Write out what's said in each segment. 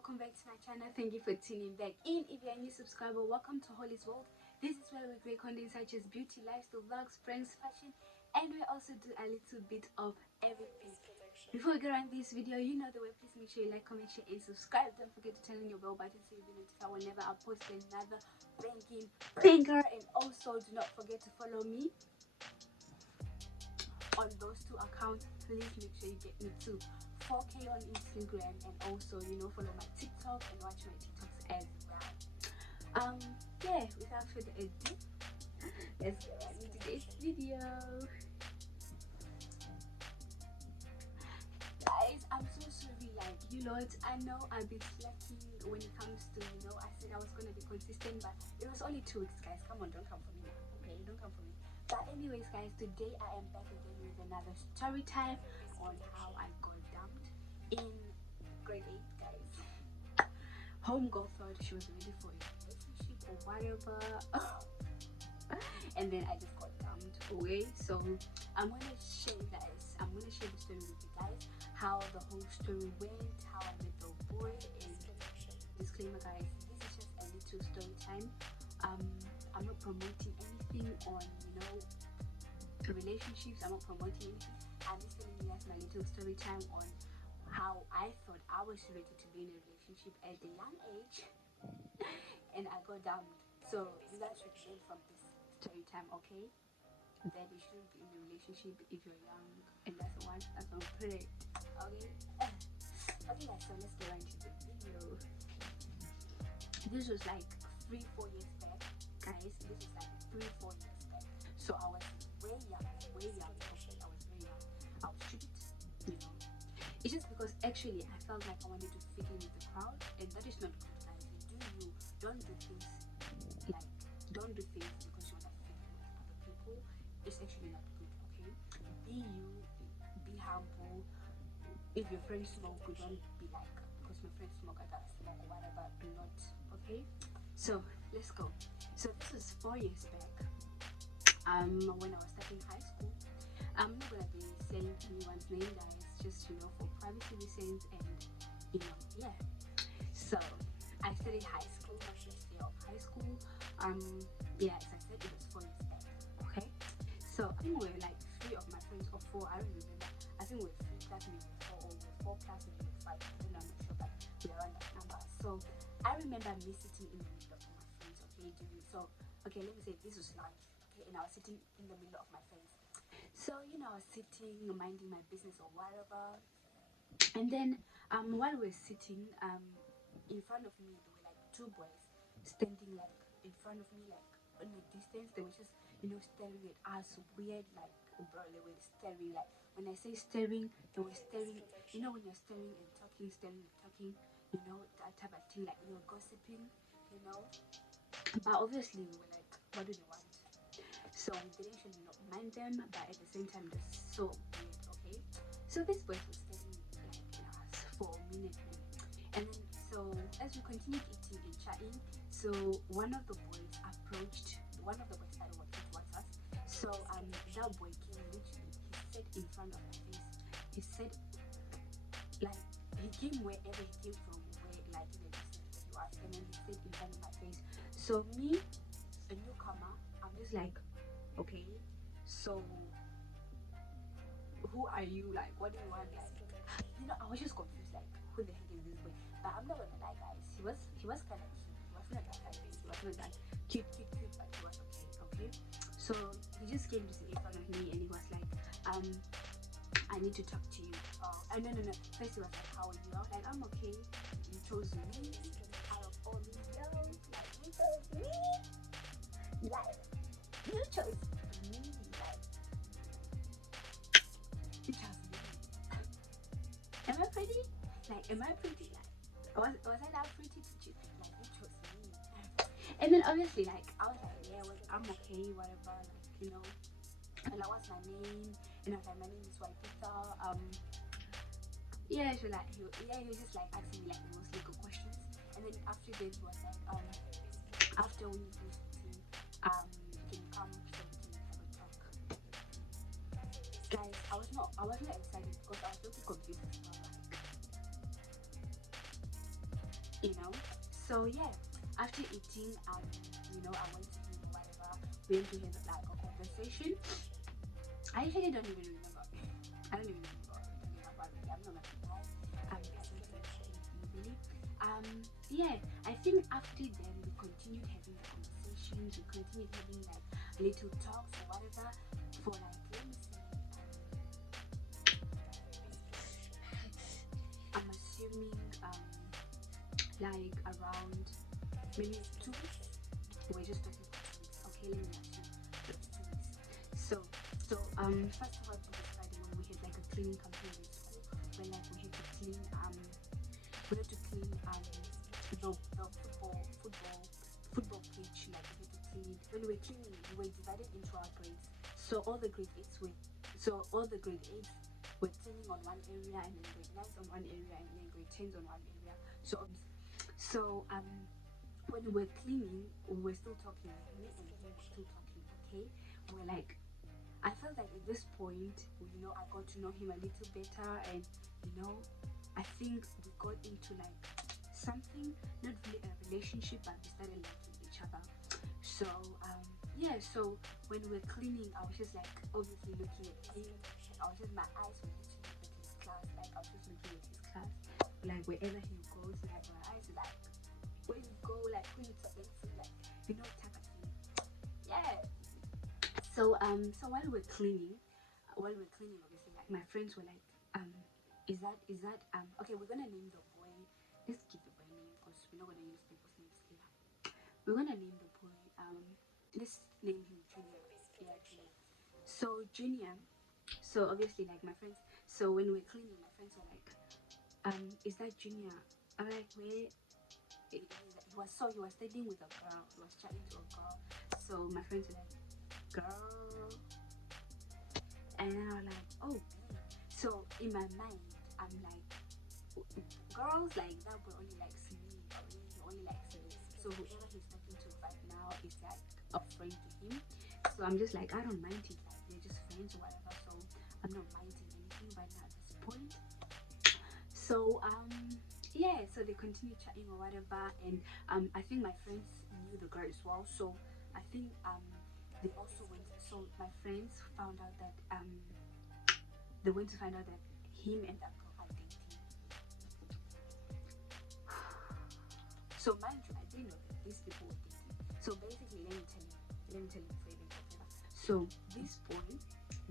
welcome back to my channel. Thank you for tuning back in. If you're a new subscriber, welcome to Holly's World. This is where we create content such as beauty, lifestyle, vlogs, pranks, fashion, and we also do a little bit of everything. Before we get on this video, you know the way. Please make sure you like, comment, share, and subscribe. Don't forget to turn on your bell button so you'll be notified whenever I post another banking banger. And also do not forget to follow me on those two accounts. Please make sure you get me to 4K on Instagram, and also follow my TikTok and watch my TikToks as well. Yeah, without further ado, let's get right into today's video. Guys, I'm so sorry, I know I've been slacking when it comes to, I said I was gonna be consistent, but it was only 2 weeks, guys. Come on, don't come for me now, okay? Don't come for me. But anyways, guys, today I am back again with another story time on how I got dumped in grade 8, guys. Homegirl thought she was ready for a relationship or whatever, and then I just got dumped away. So I'm gonna share the story with you guys, how the whole story went, how I met the boy, and disclaimer, guys, this is just a little story time. I'm not promoting anything on relationships. I'm not promoting anything. I'm just telling you guys my little story time on how I thought I was ready to be in a relationship at a young age and I got dumped. So you guys should learn from this story time, okay? That you shouldn't be in a relationship if you're young, and that's the one that's on play. Okay? Okay guys, so let's get right into the video. This was like 3-4 years back, guys. This was like 3-4 years back. So I was way young, okay? I was very young. I was stupid, It's just because actually I felt like I wanted to fit in with the crowd, and that is not good, guys. Don't do things because you want to fit in with other people. It's actually not good, okay? Be you, be humble. If your friends smoke, you don't be like, because my friends smoke, I gotta smoke or whatever. Do not, okay? So let's go. So this was 4 years back. When I was starting high school. I'm not gonna be saying anyone's name, guys, just for privacy reasons, and yeah. So I started high school, my first year of high school. Yeah, as I said, it was 4 years back. Okay. So I think we were like 3 of my friends, or 4, I don't remember. I think we were 3 plus maybe 4, or 4 plus maybe 5. I don't know, I'm not sure, but we are around that number. So I remember me sitting in the middle of my friends, okay, let me say this was lunch, okay, and I was sitting in the middle of my friends. So I was sitting, minding my business or whatever, and then while we were sitting, in front of me there were like 2 boys standing like in front of me, like in a distance. They were just staring at us weird, like, bro, they were staring. Like, when I say staring, they were staring, when you're staring and talking, that type of thing, like you're gossiping, but obviously we were like, what do they want? So we didn't actually not mind them, but at the same time they're so weird, okay? So this boy was staring like at us for a minute, and then so as we continued eating and chatting, so one of the boys started walking towards us. So that boy came, literally, he sat in front of my face. He said, like, he came wherever he came from, where, like, in the distance where he was, and then he sat in front of my face. So me, a newcomer, I'm just like, okay, so who are you? Like, what do you want? Like, I was just confused, like, who the heck is this boy? But I'm not gonna lie, guys, he was kind of cute. He was not that ugly, he was not that cute, but he was okay. So he just came to sit in front of me, and he was like, I need to talk to you. No. First he was like, how are you? I was like, I'm okay. You chose me out of all these girls. Like, you chose me. Like, you chose me. Like, you chose me. Am I pretty? Like, am I pretty? Like, was I not pretty to you? Like, you chose me. And then obviously, like, I was like, yeah, well, I'm okay, whatever. Like, and like, what's my name? And I was like, my name is Waipita. Yeah, so like, he was just like asking me like the most legal questions. And then after that, he was like, after we finished eating, can you come so we can have a talk? Guys, I was not excited because I was a little confused as well. you know. So yeah, after eating, you know, I went to him, whatever. We went to have like a conversation. I actually don't even remember. I don't even remember talking about it. I'm not gonna lie. I don't remember anything really. Yeah, I think after then we continued having the conversations. We continued having like little talks or whatever for like, let me see. I'm assuming like around maybe 2 weeks. We're just talking for 2 weeks. Okay, let me assume that's 2 weeks. So first of all, to the Friday when we had like a cleaning campaign in school, where like we had to clean the football pitch. Like we had to clean it. When we were cleaning, we were divided into our grades. So all the grade 8s were cleaning on one area, and then grade 9s on one area, and then grade 10s on one area. So when we were cleaning, we were still talking. Me and him were still talking. Okay, we're like, I felt like at this point, you know, I got to know him a little better, and you know, I think we got into like something, not really a relationship, but we started liking each other. So yeah, so when we were cleaning, I was just like obviously looking at him. My eyes were literally at his class, like I was just looking at his class, like wherever he goes, like my eyes are like, where you go, like when you talk, like, you know, type of thing. Yeah. So while we're cleaning, obviously, like my friends were like, is that okay, we're gonna name the boy. Let's keep the boy name because we're not gonna use people's names here. We're gonna name the boy. Let's name him Junior. Yeah, Junior. So Junior. So obviously, like my friends. So when we're cleaning, my friends were like, is that Junior? I'm like, where? He was standing with a girl. He was chatting to a girl. So my friends were like, girl, and I was like, oh. So in my mind, I'm like, girls like that boy only likes me, or he only likes me. So whoever he's talking to right now is like a friend to him. So I'm just like, I don't mind it, like they're just friends or whatever. So I'm not minding anything right now at this point. So yeah, so they continue chatting or whatever, and I think my friends knew the girl as well. So I think they also went. So my friends found out that they went to find out that him and that girl are dating. So mind you, I didn't know that these people were dating. So basically, let me tell you before you go further. So this boy,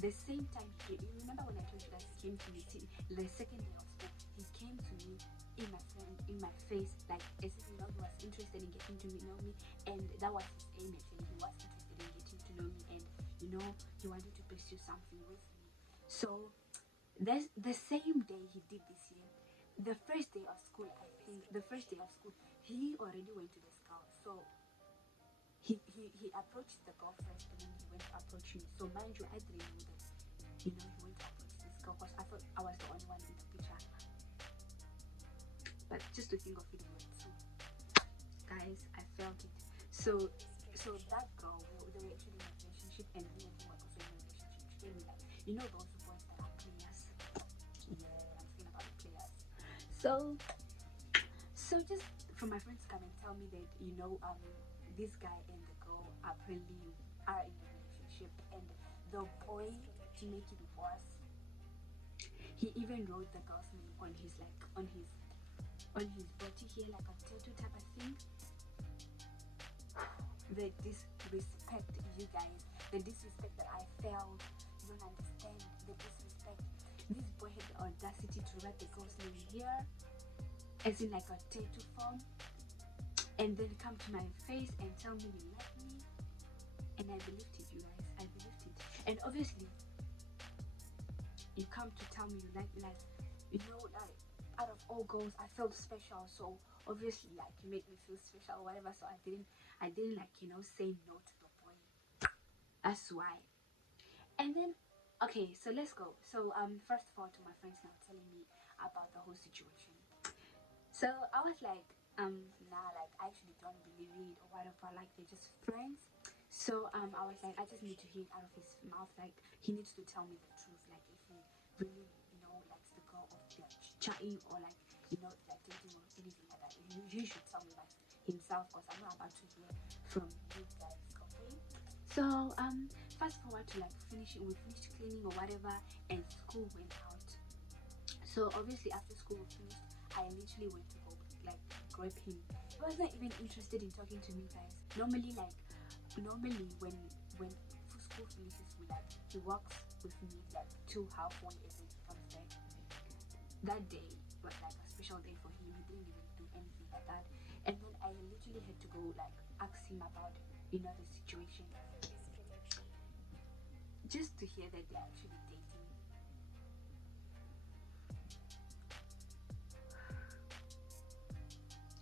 the same time you remember when I told you that he came to me the second day of school, he came to me in my face, like as if, you know, he was interested in getting to know me, and that was his aim actually. He was interested in getting to know me, and you know, he wanted to pursue something with me. So that's the same day he did this year. The first day of school, I think, he already went to this girl. So he approached the girl first, and then he went to approach me. So mind you, I didn't know that, you know, he went to approach this girl because I thought I was the only one in the picture. But just to think of it, we were two. Guys, I felt it. So that girl, they were actually in a relationship, and me and him were also in a relationship. She gave me like, you know, those boys that are players. Yeah, I'm thinking about the players. So just for my friends to come and tell me that, you know, this guy and the girl apparently are in a relationship, and the boy, to make it worse, he even wrote the girl's name on his body here, like a tattoo type of thing. The disrespect, you guys, the disrespect that I felt, you don't understand the disrespect. This boy had the audacity to write the girl's name here, as in like a tattoo form, and then come to my face and tell me you like me. And I believed it, you guys. I believed it. And obviously, you come to tell me you like me, like, you know, like, out of all girls, I felt special. So obviously, like, you make me feel special or whatever. So I didn't like, you know, say no to the boy. That's why. And then, okay, so let's go. So first of all, to my friends now telling me about the whole situation. So I was like, nah, like I actually don't believe it or whatever, like they're just friends. So I was like, I just need to hear it out of his mouth, like he needs to tell me the truth, like if he really, you know, likes the girl, or they're chatting, or like like dating or anything like that. He should tell me by himself, because I'm not about to hear from you guys. Okay. So fast forward to like finishing. We finished cleaning or whatever, and school went out. So obviously after school was finished, I literally went to go like grab him. He was not even interested in talking to me, guys. Normally when school finishes, he walks with me like to halfway, and then he comes back. That day was like a special day for him. He didn't even do anything like that. And then I literally had to go like ask him about the situation, just to hear that they're actually dating.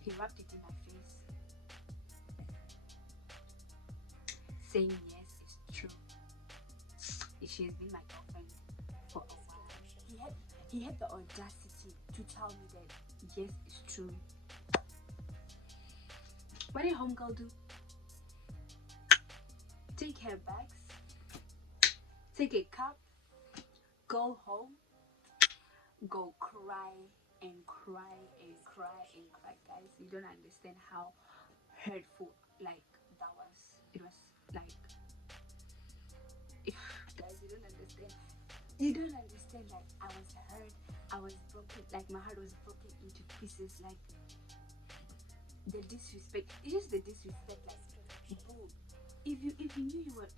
He rubbed it in my face, saying yes, it's true. She has been my girlfriend for a while. He had the audacity to tell me that yes, it's true. What did homegirl do? Take her bags, take a cup, go home, go cry and cry and cry and cry. Guys, you don't understand how hurtful like that was. It was like guys, you don't understand. You don't understand. Like, I was hurt, I was broken, like my heart was broken into pieces. Like the disrespect, it's just the disrespect. Like, boo, if you knew you like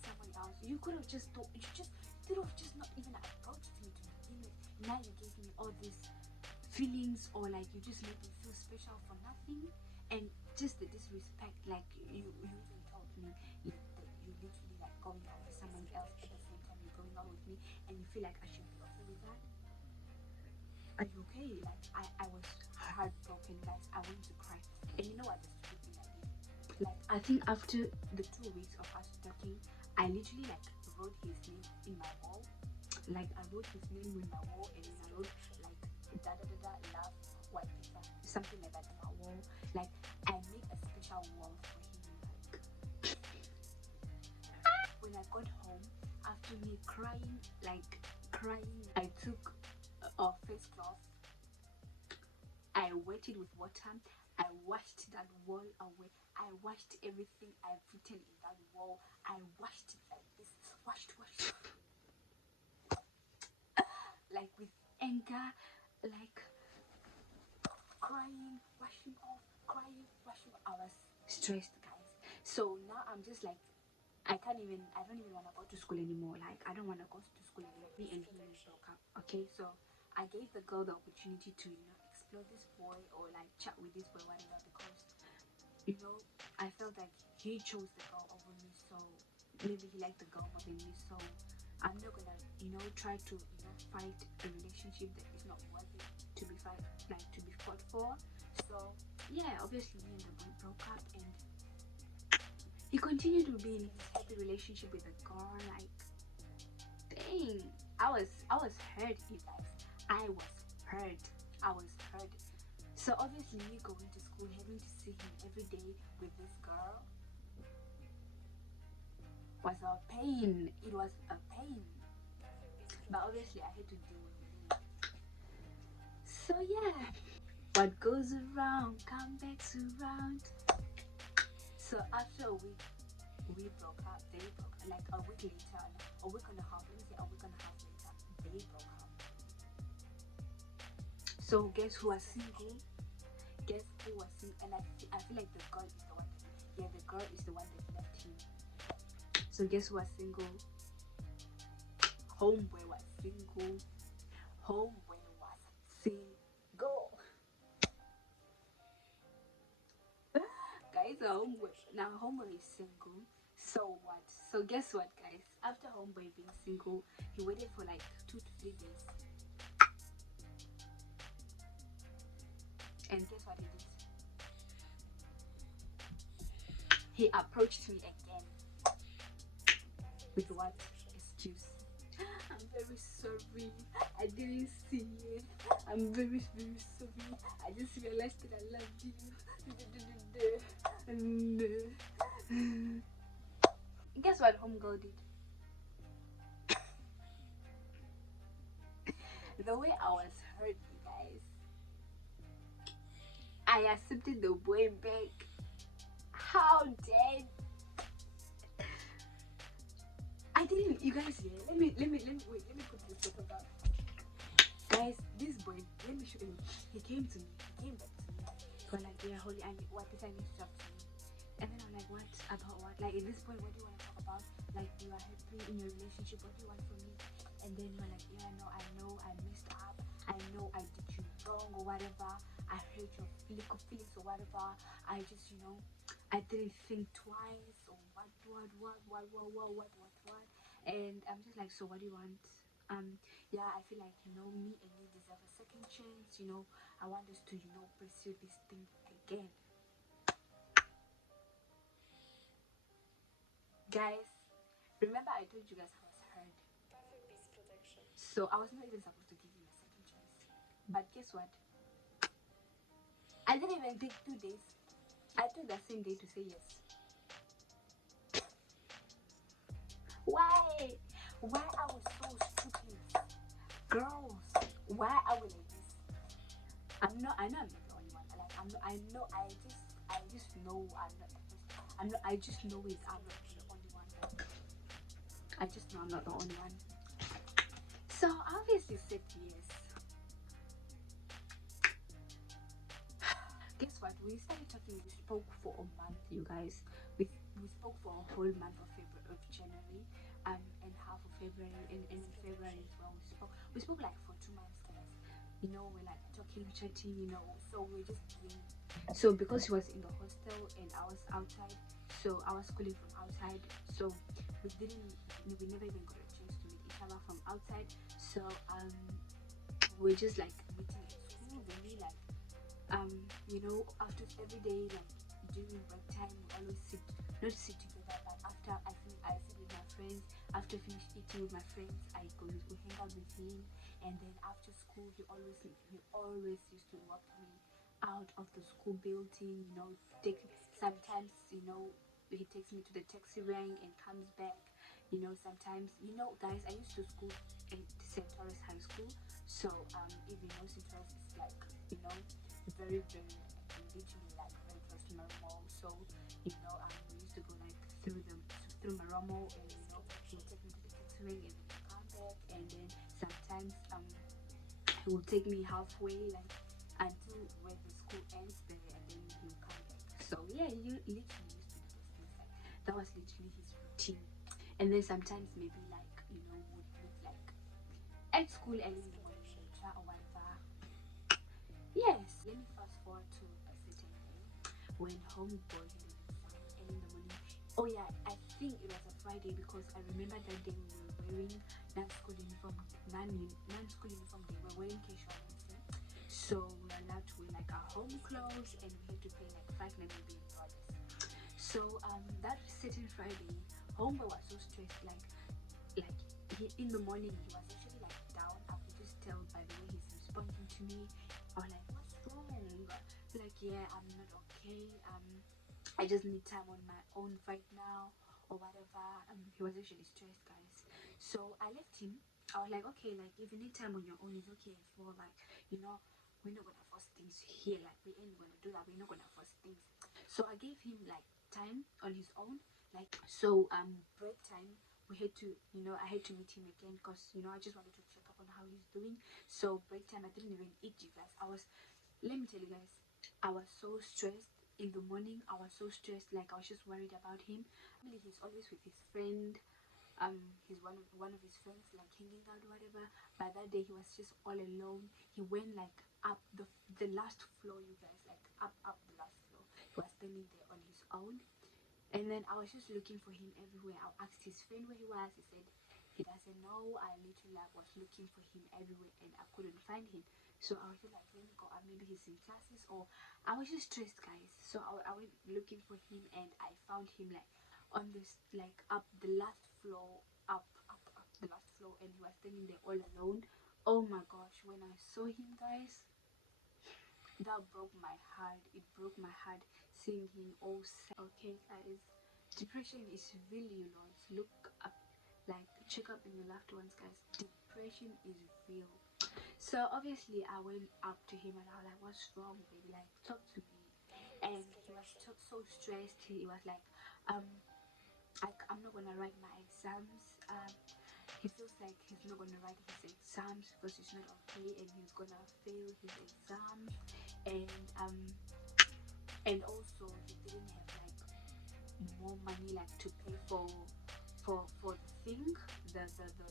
someone else, you could have just told, you could have just not even approached me to begin with. Now you gave me all these feelings, or like you just made me feel special for nothing. And just the disrespect, like you even told me that you literally like going out with someone else at the same time you're going out with me, and you feel like I should be okay with that. Are you okay? Like, I was heartbroken, guys. I wanted to cry. And you know what the stupid thing I did? Like, I think after the 2 weeks of us talking, I literally like wrote his name in my wall. Like, I wrote his name in my wall, and then I wrote like da da da da love white paper, something like that in my wall. Like, I made a special wall for him. Like, when I got home after me crying, I took a face cloth, I wet it with water, I washed that wall away. I washed everything I've written in that wall. I washed it like this. Washed. Like with anger, like crying, washing off, crying, washing off. I was stressed, guys. So now I'm just like, I don't even want to go to school anymore. Like, I don't want to go to school anymore. Me and him broke up. Okay, so I gave the girl the opportunity to, explore this boy, or like chat with this boy, whatever, because, I felt like he chose the girl over me, so maybe he liked the girl more than me, so I'm not gonna, try to, fight a relationship that is not worthy to be fought for. So yeah, obviously me and the boy broke up, and he continued to be in his happy relationship with a girl. Like, dang, I was hurt, you guys. I was hurt. So obviously me going to school, having to see him every day with this girl was a pain. It was a pain. But obviously I had to deal with it. So yeah, what goes around comes back around. So after a week, we broke up. They broke up. Like a week later, a week and a half. Let me say a week and a half later, they broke up. So guess who was single? And I feel like the girl is the one. The girl is the one that left him. So guess who was single? Homeboy was single. Guys, homeboy is single. So what? So guess what, guys? After homeboy being single, he waited for like 2 to 3 days. And guess what he did? He approached me again. With what excuse? I'm very sorry. I didn't see it. I'm very, very sorry. I just realized that I loved you. Guess what homegirl did? The way I was hurt, you guys. I accepted the boy back. How dare I didn't, you guys, yeah, let me put this paper down. Guys, this boy, let me show you. He came to me, he came back to me. He was like, yeah, Holly, what is I need to talk to you? And then I'm like, what? About what? Like, at this point, what do you want to talk about? Like, you are happy in your relationship, what do you want from me? And then you're like, yeah, no, I messed up. I know I did you wrong or whatever. I hurt your feelings or whatever. I just, I didn't think twice or what. And I'm just like, so what do you want? Yeah, I feel like, me and you deserve a second chance. I want us to, pursue this thing again. Guys, remember I told you guys I was hurt. So I was not even supposed to give him a second chance. But guess what? I didn't even take 2 days. I took that same day to say yes. Why? Why are we so stupid? Girls, why are we like this? I know I'm not the only one. Like I know I just know I'm not the first. I just know it, I'm not the only one. I just know I'm not the only one. So obviously said yes. Guess what? We started talking. We spoke for a month, you guys. We spoke for a whole month of January, and half of February, and in February as well. We spoke like for 2 months, guys. We're like talking, chatting. So we're just doing. So because he was in the hostel and I was outside, so I was schooling from outside. So we never even got a chance to meet each other from outside. So we're just like meeting at school. Then we like after every day, like during break time, we always not sit together, but after I sit with my friends. After I finish eating with my friends, I go hang out with him. And then after school, he always used to walk me out of the school building. Sometimes he takes me to the taxi rank and comes back. Sometimes guys, I used to school at St. Thomas High School. So even though St. Thomas is like very very literally like very close to my mall. So we used to go like through my mall, and he would take me to the taxi rank and then come back. And then sometimes he will take me halfway, like until where the school ends there, and then he'll come back. So yeah, you literally used to do those things. Like that was literally his routine. And then sometimes maybe like would meet like at school early in the morning or whatever. Yes, let me fast forward to a certain day when homeboy he was early in the morning. Oh yeah, I think it was a Friday because I remember that day we were wearing non-school uniform day. We were wearing casual uniform. So we were allowed to wear like our home clothes, and we had to pay like $5.99. So that certain Friday, homeboy was so stressed, like in the morning he was actually like down. I could just tell by the way he's responding to me. I was like, what's wrong? Like, yeah, I'm not okay. I just need time on my own right now or whatever. He was actually stressed, guys. So I left him. I was like, okay, like if you need time on your own, it's okay as well. Like, we're not gonna force things here. Like we ain't gonna do that. We're not gonna force things. So I gave him like time on his own. Like so break time, we had to I had to meet him again because I just wanted to check up on how he's doing. So break time, I didn't even eat, you guys. Let me tell you guys, I was so stressed in the morning. I was so stressed, like I was just worried about him. He's always with his friend. He's one of his friends, like hanging out or whatever. But that day he was just all alone. He went like up the last floor, you guys, like up the last floor. He was standing there on his own. And then I was just looking for him everywhere. I asked his friend where he was. He said he doesn't know. I literally was looking for him everywhere and I couldn't find him. So I was just like, let me go up. Maybe he's in classes, or I was just stressed, guys. So I went looking for him and I found him like on this, like up the last floor, up the last floor, and he was standing there all alone. Oh my gosh, when I saw him, guys, that broke my heart. It broke my heart seeing him all sad. Okay, guys, depression is really real. Look up, like check up on your loved ones, guys. Depression is real. So obviously I went up to him and I was like, what's wrong, baby? Like, talk to me. And he was so stressed. He was like, I'm not gonna write my exams. He feels like he's not gonna write his exams because he's not okay, and he's gonna fail his exams. And also he didn't have like more money like to pay for the thing, the casual,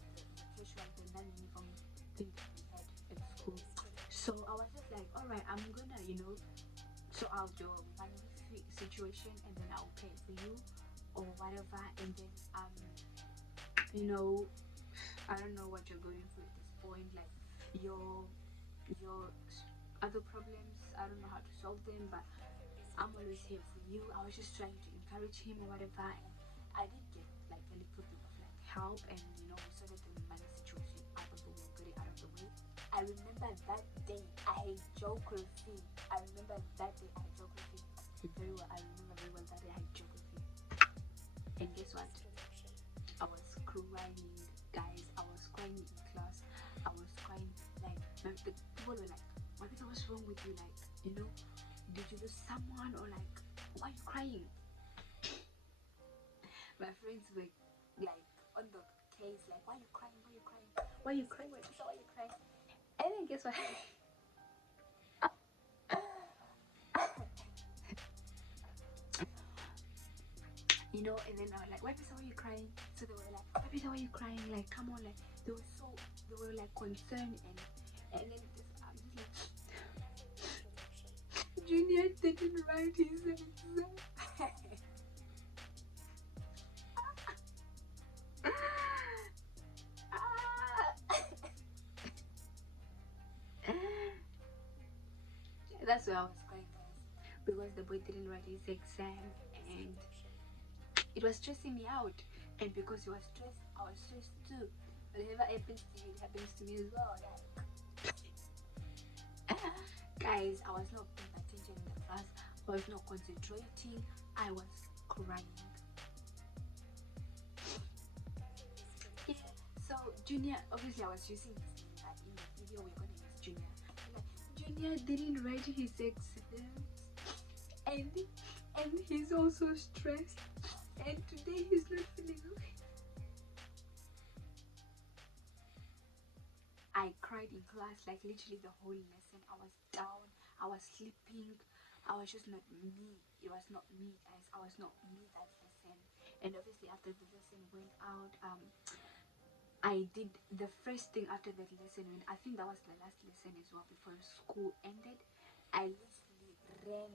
the non-uniform thing that we had at school. So I was just like, all right, I'm gonna sort out your money situation, and then I'll pay for you or whatever. And then you know, I don't know what you're going through at this point, like your other problems. I don't know how to solve them, but I'm always here for you. I was just trying to encourage him or whatever, and I did get like a little bit of like help, and we sorted the money situation out of the way, got it out of the way. I remember that day I had geography. Very well. I remember very well that day I had geography. And guess what? I was crying, guys. I was crying in class. I was crying. Like, the people were like, what's wrong with you? Like, did you lose someone? Or like, why are you crying? My friends were like on the case, like, why are you crying? Why are you crying? Why are you crying? Why are you crying? And then guess what? And then I was like, why are you crying? So they were like, why are you crying? Like, come on, like they were like concerned, and then I'm just like, Junior didn't write his exam. That's why I was crying, guys, because the boy didn't write his exam, and it was stressing me out. And because he was stressed, I was stressed too. Whatever happens to you, it happens to me as well. Guys, I was not paying attention in the class. I was not concentrating. I was crying. Yeah. So Junior, obviously I was using his name, but in the video we're gonna use Junior. Like, Junior didn't write his exams, and he's also stressed, and today he's not feeling okay. I cried in class, like literally the whole lesson. I was down, I was sleeping, I was just not me. It was not me, guys. I was not me that lesson. And obviously after the lesson went out, I did the first thing after that lesson, when I think that was the last lesson as well before school ended. I literally ran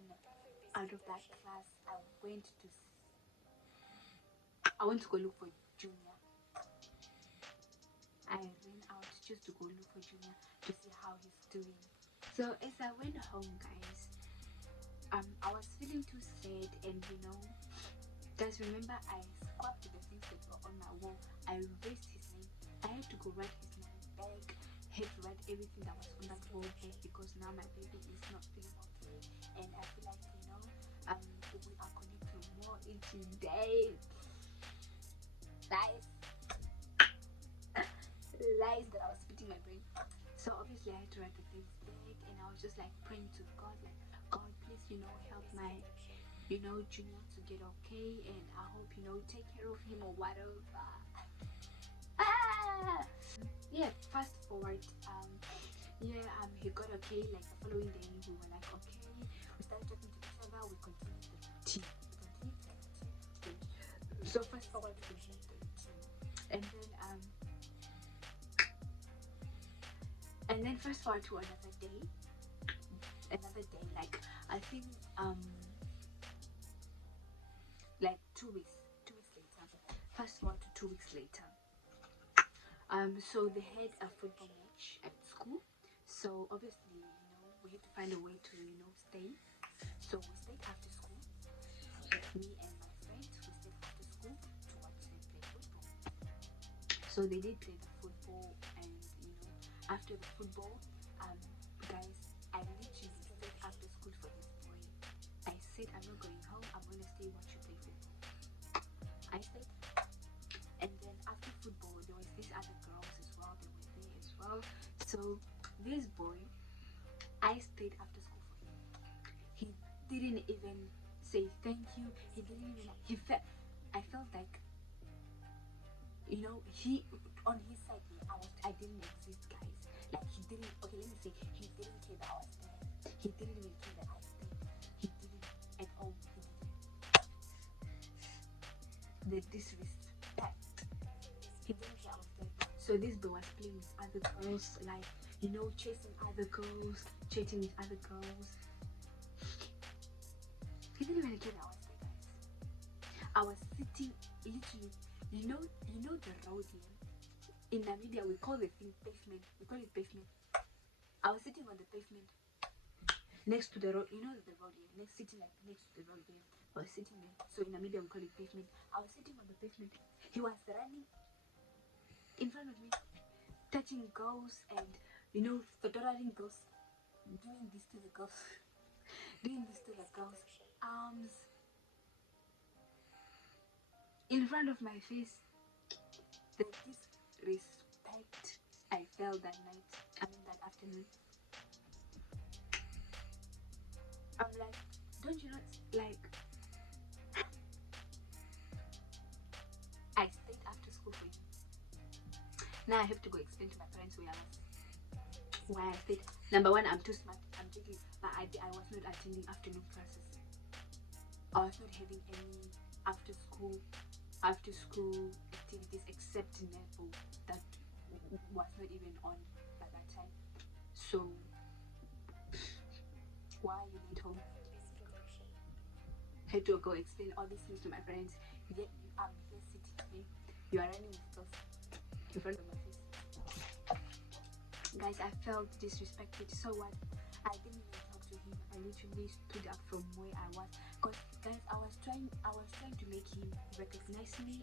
out of that class. I went to go look for Junior. I ran out just to go look for Junior to see how he's doing. So as I went home, guys, I was feeling too sad, and guys, remember I swapped the things that were on my wall. I erased his name. I had to go write his name back. Had to write everything that was on that wall back, because now my baby is not feeling okay, and I feel like we are connecting more into days. Lies that I was spitting my brain. So obviously I had to write the things back, and I was just like praying to God, like, God, please, help my, Junior to get okay, and I hope, take care of him or whatever. Yeah, fast forward, he got okay. Like the following day we were like, okay, we started talking to each other, we continued the tea. So fast forward, we continued the tea. And then fast forward to another day, like I think like 2 weeks later. Fast forward to 2 weeks later. So they had a football match at school. So obviously, we had to find a way to, stay. So we stayed after school. Me and my friends, we stayed after school to watch them play football. So they did play the football, and after the football, guys, I literally stayed after school for this boy. I said, I'm not going home. I'm gonna stay watch you play football. I stayed. And then after football, there was these other girls as well. They were there as well. So this boy, I stayed after school for him. He didn't even say thank you. He didn't even. I felt like, he on his side. I didn't exist, guys. Like he didn't. Okay, let me say he didn't care that I was there. He didn't even care that I stayed. He didn't at all. He didn't. The disrespect. He didn't care I was there. So this boy was playing with other girls, like chasing other girls, chatting with other girls. He didn't even care that I was there, guys. I was sitting literally, the road here. In Namibia, we call the thing pavement. We call it pavement. I was sitting on the pavement next to the road. The road here. Sitting like next to the road here. I was sitting there. So in Namibia, we call it pavement. I was sitting on the pavement. He was running in front of me, touching girls and, photographing girls, doing this to the girls, doing this to the girls' arms in front of my face. The disrespect I felt that night, that afternoon. I'm like, don't you know, like, I stayed after school for you. Now I have to go explain to my parents why I stayed. Number one, I'm too smart. I'm taking, but I was not attending afternoon classes. I was not having any after school activities except netball that was not even on by that time. So why are you late home? Had to go explain all these things to my parents. Yet I'm here sitting here. You are running with girls in front of my face. Guys, I felt disrespected. So what? I didn't even talk to him. I literally stood up from where I was. Because guys, I was trying to make him recognize me.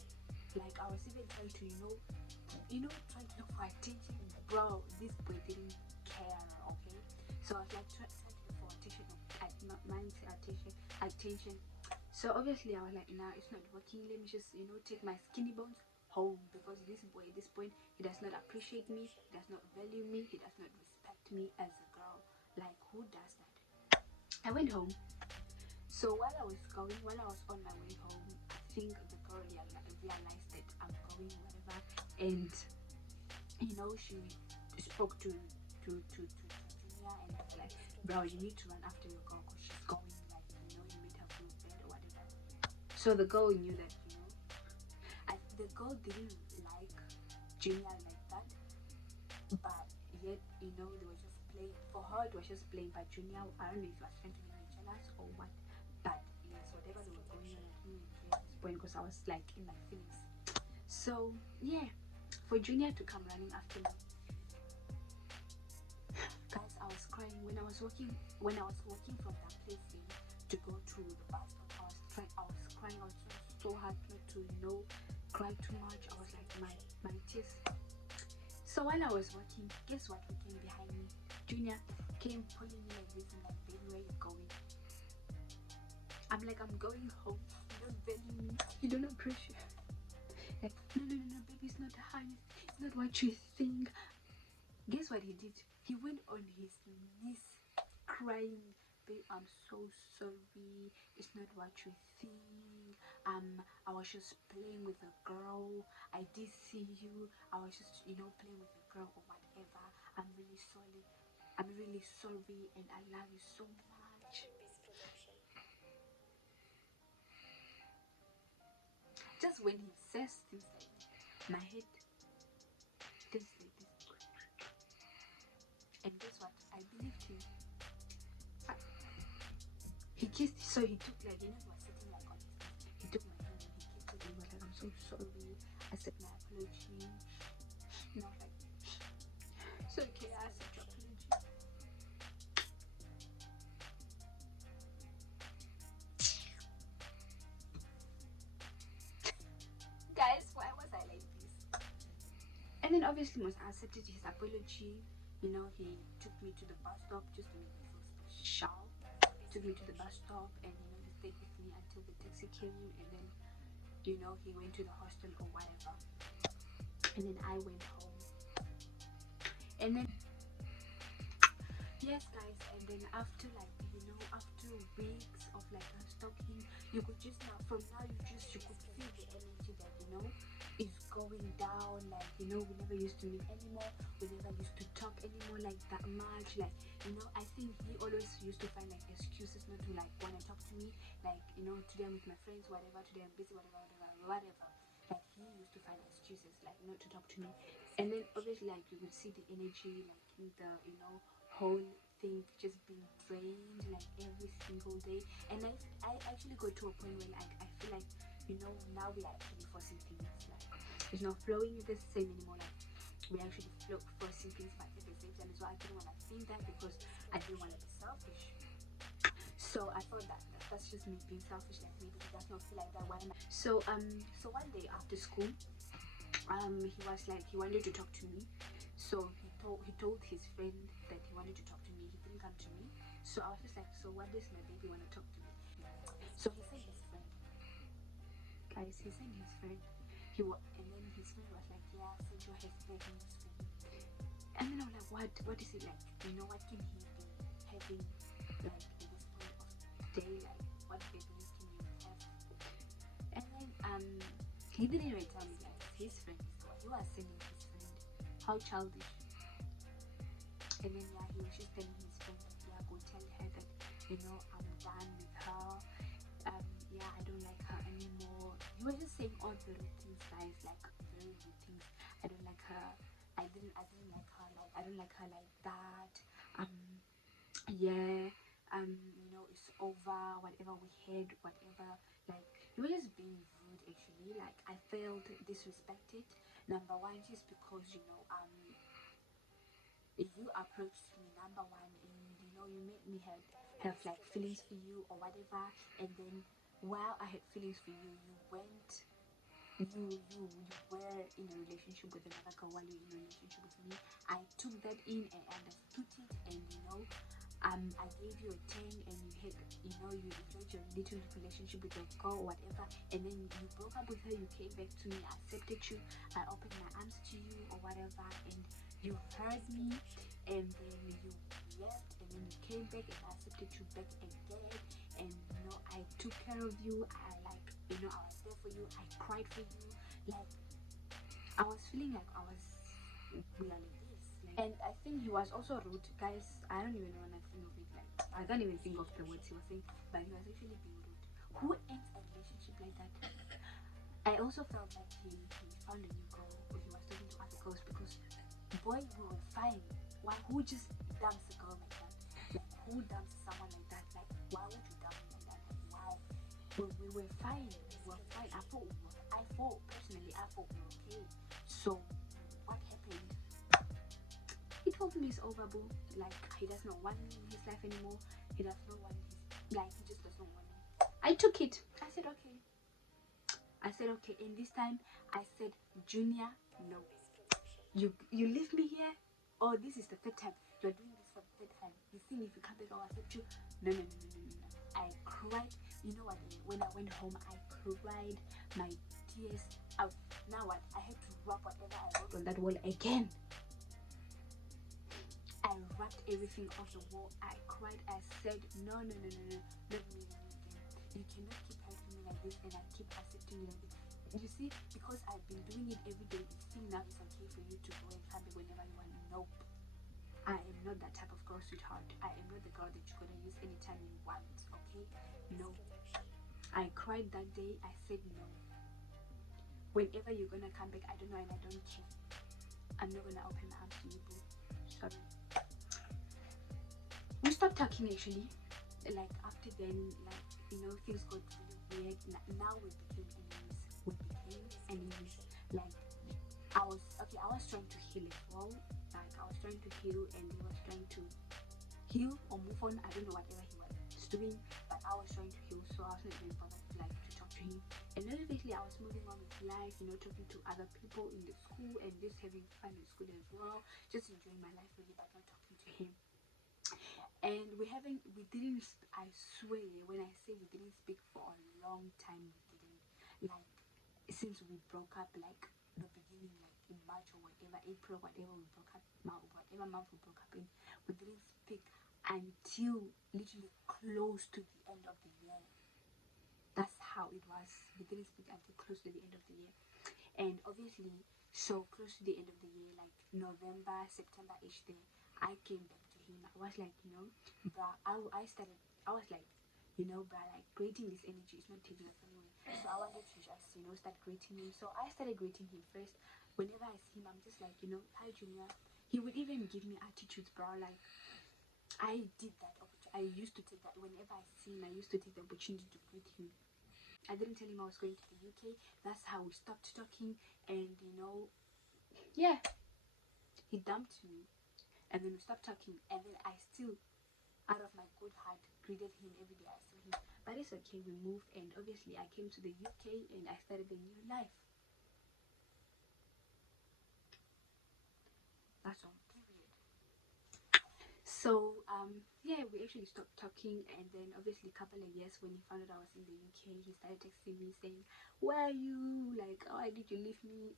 Like I was even trying to, trying to look for attention. Bro, this boy didn't care, okay? So I was like trying to look for attention, attention. So obviously I was like, nah, it's not working. Let me just, take my skinny bones home, because this boy at this point, he does not appreciate me, he does not value me, he does not respect me as a girl. Like, who does that? I went home. So while I was on my way home, I think the girl realized that I'm going whatever, and she spoke to Junior and was like, bro, you need to run after your girl because she's going, like, you made her feel bad or whatever. So the girl knew that, the girl didn't like Junior like that, but yet, they were just playing. For her, it was just playing, but Junior, I don't know if he was trying to make me jealous or what, but yes, whatever they were going on, I didn't even care at this point because I was like in my feelings. So yeah, for Junior to come running after me, guys, I was crying when I was walking from that place to go to the bus stop. I was crying. I was so hard not to cry too much. I was like my tears. So while I was walking, guess what? Who came behind me? Junior came pulling me like this and like, baby, where you going? I'm like, I'm going home. You don't value me. You don't appreciate. Like, no, baby, it's not hard. It's not what you think. Guess what he did? He went on his knees crying, babe, I'm so sorry, it's not what you think. I was just playing with a girl. I did see you. I was just, playing with a girl or whatever. I'm really sorry, and I love you so much. Just when he says things like that, my head things like this. And guess what? I believed him. He kissed, so he took, like, he was sitting like on his knees. He took my hand and he kissed it and was like, I'm so sorry. I said my apology. And I was like, it's okay, I accept your apology. Guys, why was I like this? And then obviously once I accepted his apology, he took me to the bus stop just to make me feel special. Took me to the bus stop and he stayed with me until the taxi came, and then he went to the hostel or whatever, and then I went home. And then Yes, guys, and then after, like, after weeks of like us talking, you could just now, from now, you could feel the energy that is going down. Like, we never used to meet anymore. We never used to talk anymore like that much. Like, I think he always used to find like excuses not to like want to talk to me. Like, today I'm with my friends, whatever. Today I'm busy, whatever. Like, he used to find excuses like not to talk to me, and then obviously like you would see the energy like in the whole thing just being drained like every single day. And I actually got to a point where like I feel like now we are actually forcing things, like it's not flowing the same anymore. Like we actually forcing things, but at the same time as well I didn't want to think that because I didn't want to be selfish. So I thought that's just me being selfish. Like maybe he does not feel like that. Why am I? So one day after school, he was like he wanted to talk to me. So he told his friend that he wanted to talk to me. He didn't come to me. So I was just like, so what does my baby want to talk to me? So he sent his friend. Guys, he sent his friend. And then his friend was like, yeah, send your his friend. And then I was like, what is it like? What can he be having like at this point of day? Like what babies can you have? And then he didn't even tell me like his friend is what he was sending his friend. How childish. And then yeah, he was just telling his friend that yeah, go tell her that I'm done with her. Yeah, I don't like her anymore. He was just saying all the rude things, guys, like very rude things. I don't like her. I didn't like her. Like I don't like her like that. Yeah. It's over. Whatever we had, whatever. Like he was just being rude. Actually, like I felt disrespected. Number one, just because you approached me, number one, and you made me have like feelings for you or whatever, and then while I had feelings for you, you went you were in a relationship with another girl while you're in a relationship with me. I took that in and understood it, and I gave you a 10, and you had you enjoyed your little relationship with your girl or whatever, and then you broke up with her, you came back to me, I accepted you, I opened my arms to you or whatever, and you heard me, and then you left, and then you came back and I accepted you back again, and I took care of you, I like I was there for you, I cried for you, like I was feeling like we are like this, like, and I think he was also rude, guys. I don't even want to think of it, like I can't even think of the words he was saying, but he was actually being rude. Who ends a relationship like that? I also felt like he found a new girl, or he was talking to other girls, because boy, we were fine. Why? Who just dumps a girl like that? Like who dumps someone like that? Like why would you dump me like that? Like why? We were fine. We were fine. I thought personally I thought we were okay. So what happened? He told me it's over, boo. Like he does not want me in his life anymore. He does not want he just does not want me. I took it. I said okay. And this time I said, Junior, no. You leave me here. Oh, this is the third time. You're doing this for the third time. You think if you come back I'll accept you? No. I cried. You know what? When I went home, I cried my tears out. Now what? I had to rub whatever I wrote on that wall again. I wrapped everything off the wall. I cried. I said, no. Let me again. You cannot keep hurting me like this, and I keep accepting you like this. You see, because I've been doing it every day, you think now it's okay for you to go and come back whenever you want. Nope. I am not that type of girl, sweetheart. I am not the girl that you're gonna use anytime you want, okay? No. I cried that day. I said no. Whenever you're gonna come back, I don't know, and I don't care. I'm not gonna open my arms to you, boo. Sorry. We stopped talking actually. Like after then, like things got really weird. Now we became enemies. Like I was trying to heal as well. Like I was trying to heal, and he was trying to heal or move on. I don't know whatever he was doing, but I was trying to heal, so I was not even bothered to talk to him. And then eventually I was moving on with life, talking to other people in the school and just having fun in school as well, just enjoying my life really, but not talking to him. And we didn't, I swear, when I say we didn't speak for a long time, we didn't. Like, since we broke up, like, the beginning, like, in March or whatever, April, whatever we broke up, whatever month we broke up in, we didn't speak until literally close to the end of the year. That's how it was. We didn't speak until close to the end of the year. And obviously, so close to the end of the year, like November, September-ish there, I came back to him. I was like, bruh, I was like, bruh, like greeting this energy is not taking us anywhere. So I wanted to just, start greeting him. So I started greeting him first. Whenever I see him, I'm just like, hi Junior. He would even give me attitudes, bro. Like, I did that. I used to take that whenever I see him. I used to take the opportunity to greet him. I didn't tell him I was going to the UK. That's how we stopped talking. And yeah, he dumped me. And then we stopped talking. And then I still, out of my good heart, greeted him every day I saw him. But it's okay. We moved, and obviously I came to the UK and I started a new life. That's all. Period. So yeah, we actually stopped talking, and then obviously a couple of years when he found out I was in the UK, he started texting me saying, "Where are you? Like, why did you leave me?"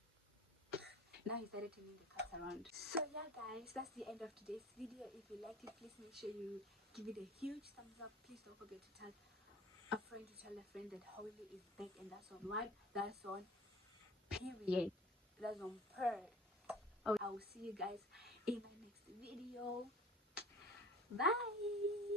Now he started turning the cards around. So yeah, guys, that's the end of today's video. If you liked it, please make sure you give it a huge thumbs up. Please don't forget to tell a friend that Holly is back, and that's on what? That's on period. That's on per. I will see you guys in my next video. Bye.